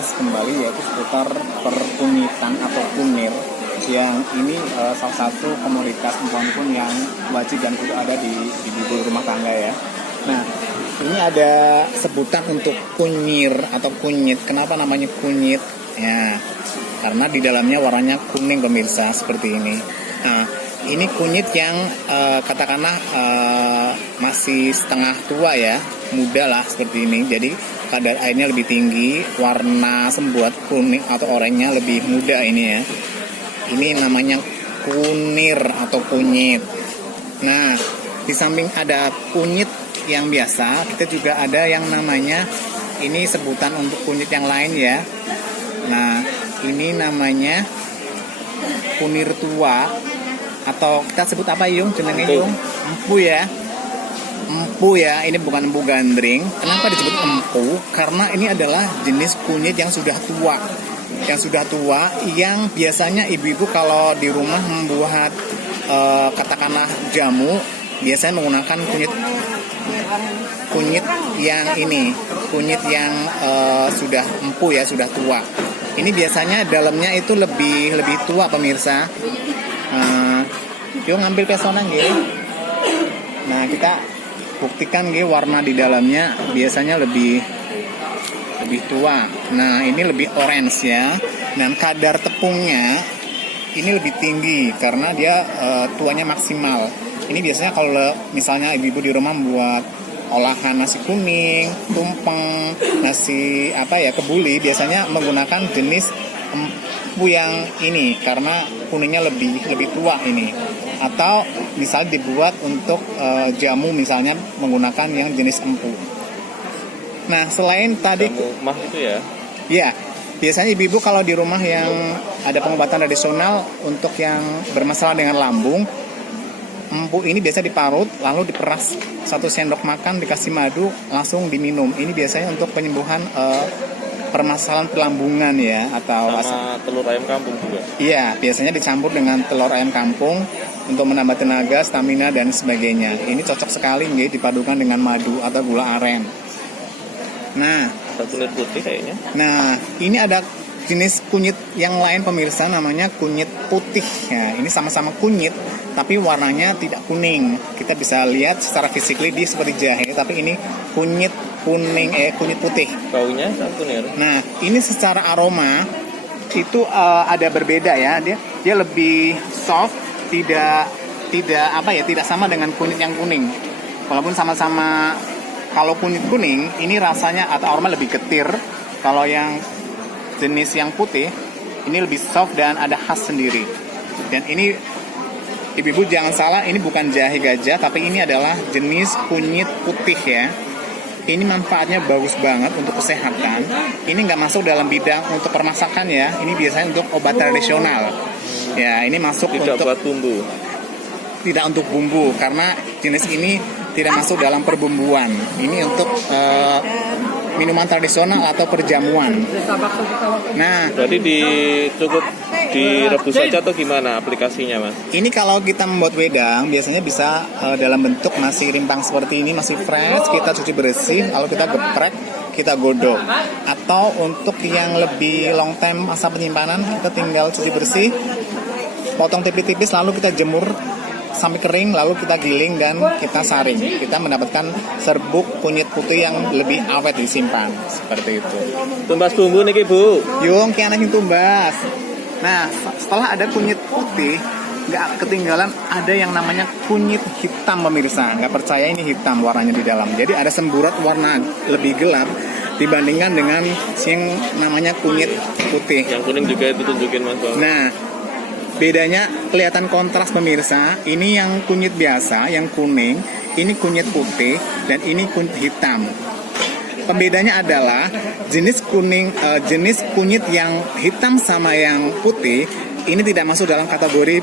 bahas kembali yaitu seputar perkunitan atau kunir yang ini salah satu komoditas empon-empon yang wajib dan kudu ada di ibu rumah tangga ya. Nah, ini ada sebutan untuk kunyir atau kunyit. Kenapa namanya kunyit? Ya, karena di dalamnya warnanya kuning pemirsa seperti ini. Nah, ini kunyit yang katakanlah masih setengah tua ya, muda lah seperti ini. Jadi kadar airnya lebih tinggi, warna sembuat kuning atau oranye lebih muda ini ya. Ini namanya kunir atau kunyit. Nah, di samping ada kunyit yang biasa, kita juga ada yang namanya, ini sebutan untuk kunyit yang lain ya. Nah, ini namanya kunir tua atau kita sebut apa Yung? Jenenge Yung? Empu ya. Empu ya, ini bukan empu gandring. Kenapa disebut empu? Karena ini adalah jenis kunyit yang sudah tua. Yang sudah tua, yang biasanya ibu-ibu kalau di rumah membuat katakanlah jamu, biasanya menggunakan kunyit yang ini, kunyit yang sudah empu ya, sudah tua. Ini biasanya dalamnya itu lebih tua pemirsa. Yuk ngambil pesona nggih. Nah, kita buktikan nggih warna di dalamnya biasanya lebih tua. Nah, ini lebih orange ya. Dan kadar tepungnya ini lebih tinggi karena dia tuanya maksimal. Ini biasanya kalau misalnya ibu-ibu di rumah membuat olahan nasi kuning, tumpeng, nasi kebuli, biasanya menggunakan jenis empu yang ini karena kuningnya lebih tua ini. Atau misalnya dibuat untuk jamu misalnya menggunakan yang jenis empu. Nah, selain tadi mah itu ya. Iya, biasanya ibu-ibu kalau di rumah yang ada pengobatan tradisional untuk yang bermasalah dengan lambung, empu ini biasa diparut lalu diperas 1 sendok makan dikasih madu langsung diminum. Ini biasanya untuk penyembuhan permasalahan pelambungan ya, atau sama telur ayam kampung juga. Iya, biasanya dicampur dengan telur ayam kampung untuk menambah tenaga, stamina dan sebagainya. Ini cocok sekali nih dipadukan dengan madu atau gula aren. Nah, atau kunyit putih kayaknya. Nah, ini ada jenis kunyit yang lain pemirsa, namanya kunyit putih. Ya, ini sama-sama kunyit, tapi warnanya tidak kuning. Kita bisa lihat secara fisikly dia seperti jahe, tapi ini kunyit kuning, kunyit putih. Baunya kunir. Nah, ini secara aroma itu ada berbeda ya. Dia lebih soft, tidak sama dengan kunyit yang kuning. Walaupun sama-sama. Kalau kunyit kuning, ini rasanya atau aroma lebih getir. Kalau yang jenis yang putih, ini lebih soft dan ada khas sendiri. Dan ini, ibu-ibu jangan salah, ini bukan jahe gajah, tapi ini adalah jenis kunyit putih ya. Ini manfaatnya bagus banget untuk kesehatan. Ini nggak masuk dalam bidang untuk permasakan ya. Ini biasanya untuk obat tradisional. Ya, ini masuk tidak untuk buat bumbu. Tidak untuk bumbu, karena jenis ini tidak masuk dalam perbumbuan. Ini untuk minuman tradisional atau perjamuan. Nah, berarti cukup direbus saja atau gimana aplikasinya, Mas? Ini kalau kita membuat wedang, biasanya bisa dalam bentuk masih rimpang seperti ini, masih fresh, kita cuci bersih, lalu kita geprek, kita godok. Atau untuk yang lebih long time masa penyimpanan, kita tinggal cuci bersih, potong tipis-tipis, lalu kita jemur sampai kering, lalu kita giling dan kita saring. Kita mendapatkan serbuk kunyit putih yang lebih awet disimpan. Seperti itu. Tumbas bumbu nih Bu. Yung, kian yang tumbas. Nah, setelah ada kunyit putih, nggak ketinggalan ada yang namanya kunyit hitam pemirsa. Nggak percaya ini hitam warnanya di dalam. Jadi ada semburat warna lebih gelap dibandingkan dengan yang namanya kunyit putih. Yang kuning juga itu tunjukin Mas Bang. Nah, bedanya kelihatan kontras pemirsa. Ini yang kunyit biasa, yang kuning. Ini kunyit putih dan ini kunyit hitam. Pembedanya adalah jenis kunyit yang hitam sama yang putih. Ini tidak masuk dalam kategori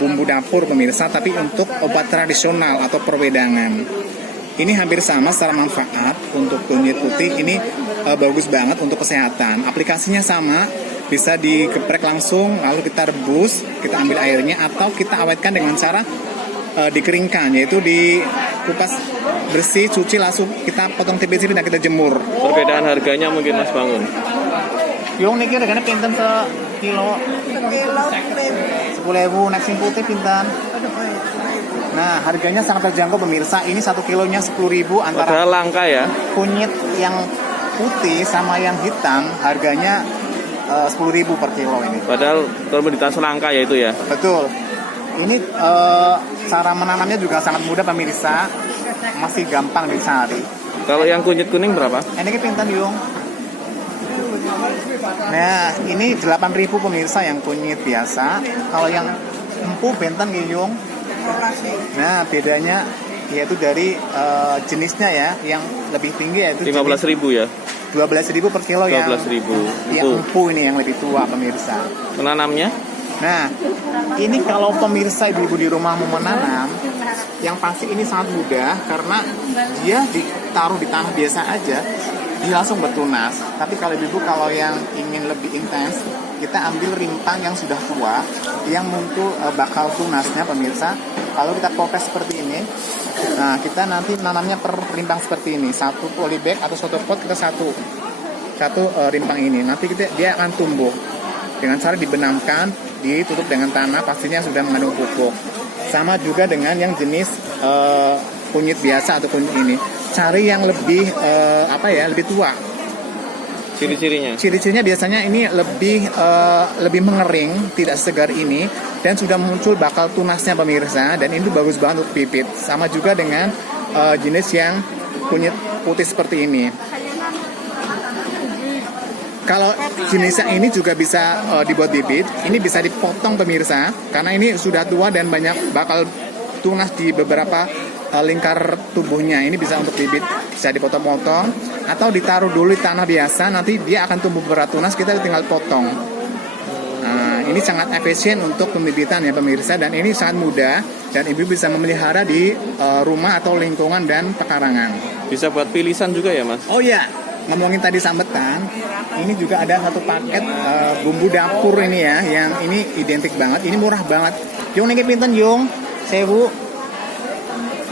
bumbu dapur pemirsa, tapi untuk obat tradisional atau perwedangan. Ini hampir sama secara manfaat. Untuk kunyit putih ini bagus banget untuk kesehatan. Aplikasinya sama. Bisa digeprek langsung, lalu kita rebus, kita ambil airnya, atau kita awetkan dengan cara dikeringkan, yaitu dikupas bersih, cuci, langsung kita potong tipis-tipis dan kita jemur. Perbedaan harganya mungkin Mas Bangun? Yung niki regane pinten sekilo? Sekilo 10.000. Nek sing putih pinten? Nah, harganya sangat terjangkau pemirsa. Ini 1 kilonya 10.000 antara Padahal langka ya. kunyit yang putih sama yang hitam harganya 10.000 per kilo ini. Padahal komoditas langka ya itu ya. Betul. Ini cara menanamnya juga sangat mudah pemirsa. Masih gampang dicari. Kalau yang kunyit kuning berapa? Ini pinten yung? Nah, ini 8.000 pemirsa yang kunyit biasa. Kalau yang empu pinten yung? Nah, bedanya yaitu dari jenisnya ya, yang lebih tinggi yaitu 15.000 ya. 12.000 per kilo yang 12.000. yang empu ini yang lebih tua pemirsa. Menanamnya? Nah, ini kalau pemirsa ibu-ibu di rumah mau menanam, yang pasti ini sangat mudah karena dia ditaruh di tanah biasa aja, dia langsung bertunas. Tapi kalau ibu kalau yang ingin lebih intens, kita ambil rimpang yang sudah tua, yang muncul bakal tunasnya pemirsa. Kalau kita potes seperti ini, nah kita nanti nanamnya per rimpang seperti ini, satu polybag atau satu pot kita satu rimpang ini. Nanti dia akan tumbuh dengan cara dibenamkan, ditutup dengan tanah, pastinya sudah mengandung pupuk. Sama juga dengan yang jenis kunyit biasa atau kunyit ini. Cari yang lebih lebih tua. Ciri-cirinya biasanya ini lebih mengering, tidak segar ini, dan sudah muncul bakal tunasnya pemirsa, dan ini bagus banget untuk bibit. Sama juga dengan jenis yang kunyit putih seperti ini. Kalau jenisnya ini juga bisa dibuat bibit, ini bisa dipotong pemirsa, karena ini sudah tua dan banyak bakal tunas di beberapa lingkar tubuhnya. Ini bisa untuk bibit, bisa dipotong-potong atau ditaruh dulu di tanah biasa, nanti dia akan tumbuh berat tunas, kita tinggal potong. Nah, ini sangat efisien untuk pembibitan ya pemirsa, dan ini sangat mudah dan ibu bisa memelihara di rumah atau lingkungan dan pekarangan. Bisa buat pilisan juga ya mas? Oh iya, ngomongin tadi sambetan, ini juga ada satu paket bumbu dapur ini ya, yang ini identik banget, ini murah banget. Yung niki pinten yung? 1.000.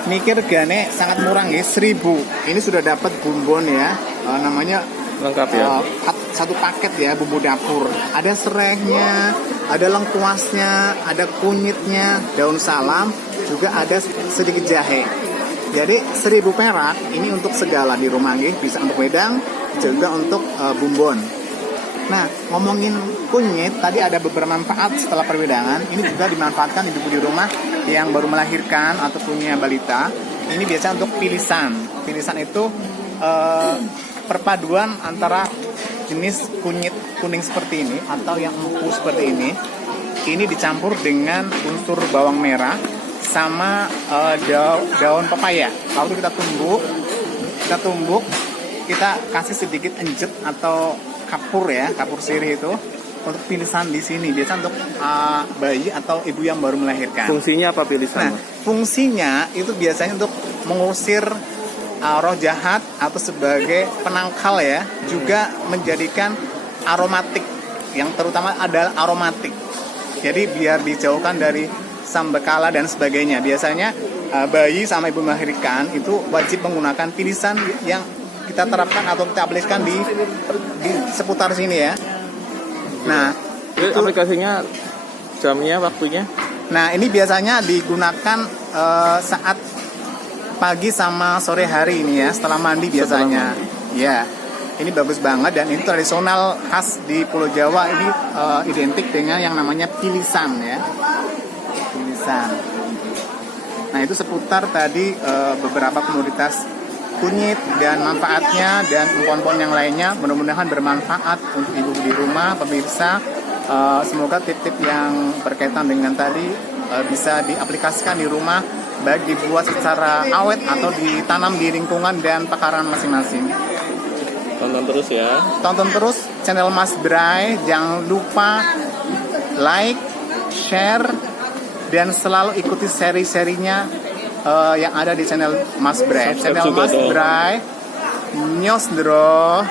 Niki regane sangat murah ya, 1.000. Ini sudah dapat bumbon ya, namanya lengkap ya. Satu paket ya bumbu dapur. Ada serehnya, ada lengkuasnya, ada kunyitnya, daun salam, juga ada sedikit jahe. Jadi 1.000 perak ini untuk segala di rumah ya, bisa untuk wedang, juga untuk bumbon. Nah, ngomongin kunyit, tadi ada beberapa manfaat setelah perwedangan. Ini juga dimanfaatkan ibu di rumah yang baru melahirkan atau punya balita. Ini biasa untuk pilisan. Pilisan itu perpaduan antara jenis kunyit kuning seperti ini atau yang empu seperti ini. Ini dicampur dengan unsur bawang merah sama daun pepaya. Lalu kita tumbuk, kita kasih sedikit enjet atau kapur ya, kapur sirih itu untuk pilisan di sini. Biasa untuk bayi atau ibu yang baru melahirkan. Fungsinya apa pilisan? Nah, fungsinya itu biasanya untuk mengusir roh jahat atau sebagai penangkal ya, juga menjadikan aromatik, yang terutama adalah aromatik. Jadi biar dijauhkan dari sambekala dan sebagainya. Biasanya bayi sama ibu melahirkan itu wajib menggunakan pilisan yang kita terapkan atau kita aplikasikan di seputar sini ya. Nah, itu aplikasinya, jamnya, waktunya. Nah, ini biasanya digunakan saat pagi sama sore hari ini ya, setelah mandi biasanya. Ya, ini bagus banget dan ini tradisional khas di Pulau Jawa. Ini identik dengan yang namanya pilisan ya. Pilisan. Nah, itu seputar tadi beberapa komoditas kunyit dan manfaatnya dan empon-empon yang lainnya. Mudah-mudahan bermanfaat untuk ibu di rumah, pemirsa. Semoga tip-tip yang berkaitan dengan tadi bisa diaplikasikan di rumah, baik dibuat secara awet atau ditanam di lingkungan dan pekarangan masing-masing. Tonton terus ya. Tonton terus channel Mas Bray. Jangan lupa like, share, dan selalu ikuti seri-serinya yang ada di channel Mas Bray. Channel Mas Bray. Nyos Dro.